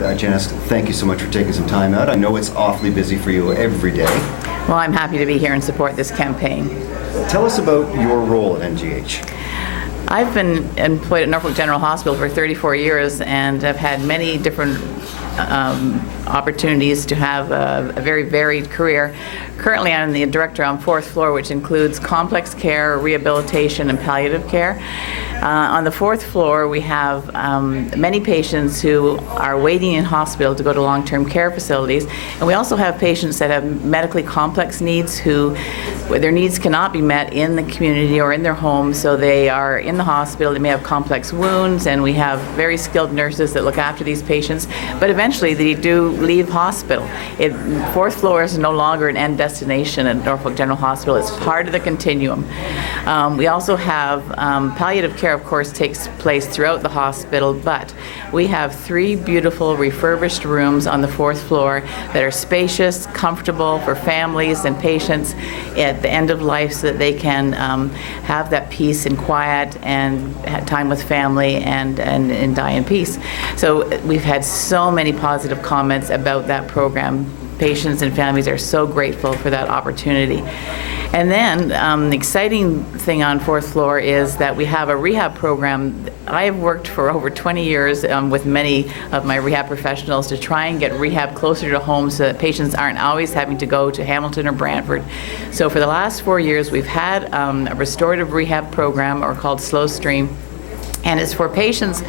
Janice, thank you so much for taking some time out. I know it's awfully busy for you every day. Well, I'm happy to be here and support this campaign. Tell us about your role at NGH. I've been employed at Norfolk General Hospital for 34 years, and I've had many different opportunities to have a very varied career. Currently, I'm the director on 4th floor, which includes complex care, rehabilitation, and palliative care. On the 4th floor, we have many patients who are waiting in hospital to go to long-term care facilities, and we also have patients that have medically complex needs who their needs cannot be met in the community or in their home, so they are in the hospital. They may have complex wounds, and we have very skilled nurses that look after these patients, but eventually they do leave hospital. 4th floor is no longer an end destination at Norfolk General Hospital. It's part of the continuum. We also have palliative care, of course, takes place throughout the hospital, but we have 3 beautiful refurbished rooms on the 4th floor that are spacious, comfortable for families and patients at the end of life, so that they can have that peace and quiet and have time with family and die in peace. So we've had so many positive comments about that program. Patients and families are so grateful for that opportunity. And then the exciting thing on 4th floor is that we have a rehab program. I have worked for over 20 years with many of my rehab professionals to try and get rehab closer to home so that patients aren't always having to go to Hamilton or Brantford. So for the last 4 years, we've had a restorative rehab program, or called Slow Stream, and it's for patients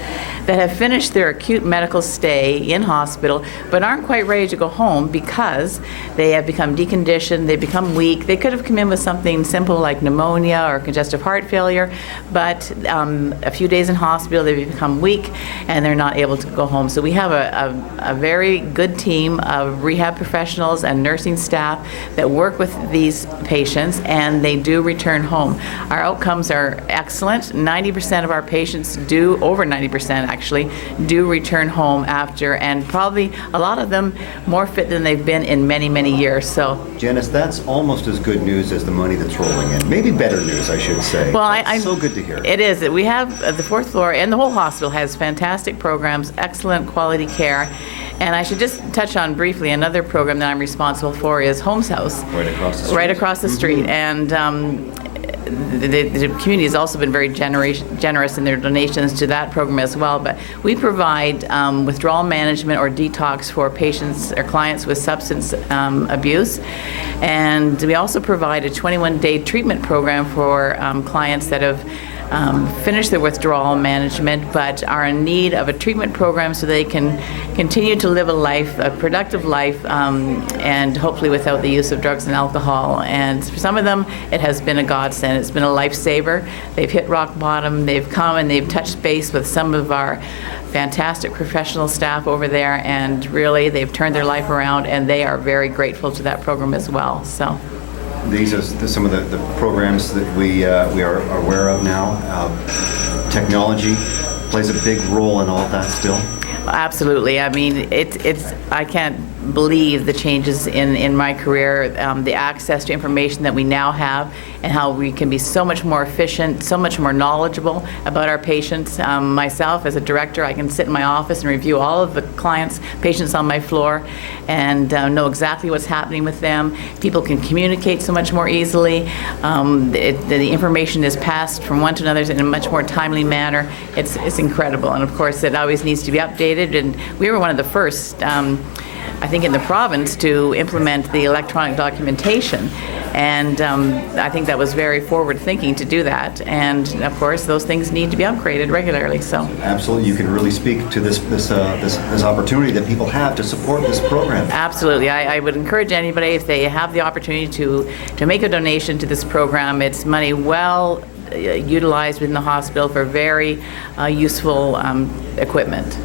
that have finished their acute medical stay in hospital but aren't quite ready to go home because they have become deconditioned, they become weak. They could have come in with something simple like pneumonia or congestive heart failure, but a few days in hospital they become weak and they're not able to go home. So we have a very good team of rehab professionals and nursing staff that work with these patients, and they do return home. Our outcomes are excellent. 90% of our patients do, over 90% actually, do return home after, and probably a lot of them more fit than they've been in many, many years. So, Janice, that's almost as good news as the money that's rolling in. Maybe better news, I should say. Well, it's so good to hear. It is. We have the 4th floor, and the whole hospital has fantastic programs, excellent quality care. And I should just touch on briefly another program that I'm responsible for is Homes House. Right across the street. Right across the street. And the community has also been very generous in their donations to that program as well. But we provide withdrawal management or detox for patients or clients with substance abuse. And we also provide a 21-day treatment program for clients that have finished their withdrawal management but are in need of a treatment program so they can continue to live a productive life, and hopefully without the use of drugs and alcohol. And for some of them, it has been a godsend. It's been a lifesaver. They've hit rock bottom. They've come and they've touched base with some of our fantastic professional staff over there, and really they've turned their life around, and they are very grateful to that program as well. So. These are some of the programs that we are aware of now. Technology plays a big role in all of that still. Absolutely. I mean, I can't believe the changes in my career, the access to information that we now have, and how we can be so much more efficient, so much more knowledgeable about our patients. Myself, as a director, I can sit in my office and review all of the patients on my floor, and know exactly what's happening with them. People can communicate so much more easily. The information is passed from one to another in a much more timely manner. It's incredible, and of course, it always needs to be updated. And we were one of the first, I think, in the province to implement the electronic documentation. And I think that was very forward-thinking to do that. And of course, those things need to be upgraded regularly. So absolutely, you can really speak to this opportunity that people have to support this program. Absolutely, I would encourage anybody, if they have the opportunity to make a donation to this program. It's money well utilized within the hospital for very useful equipment.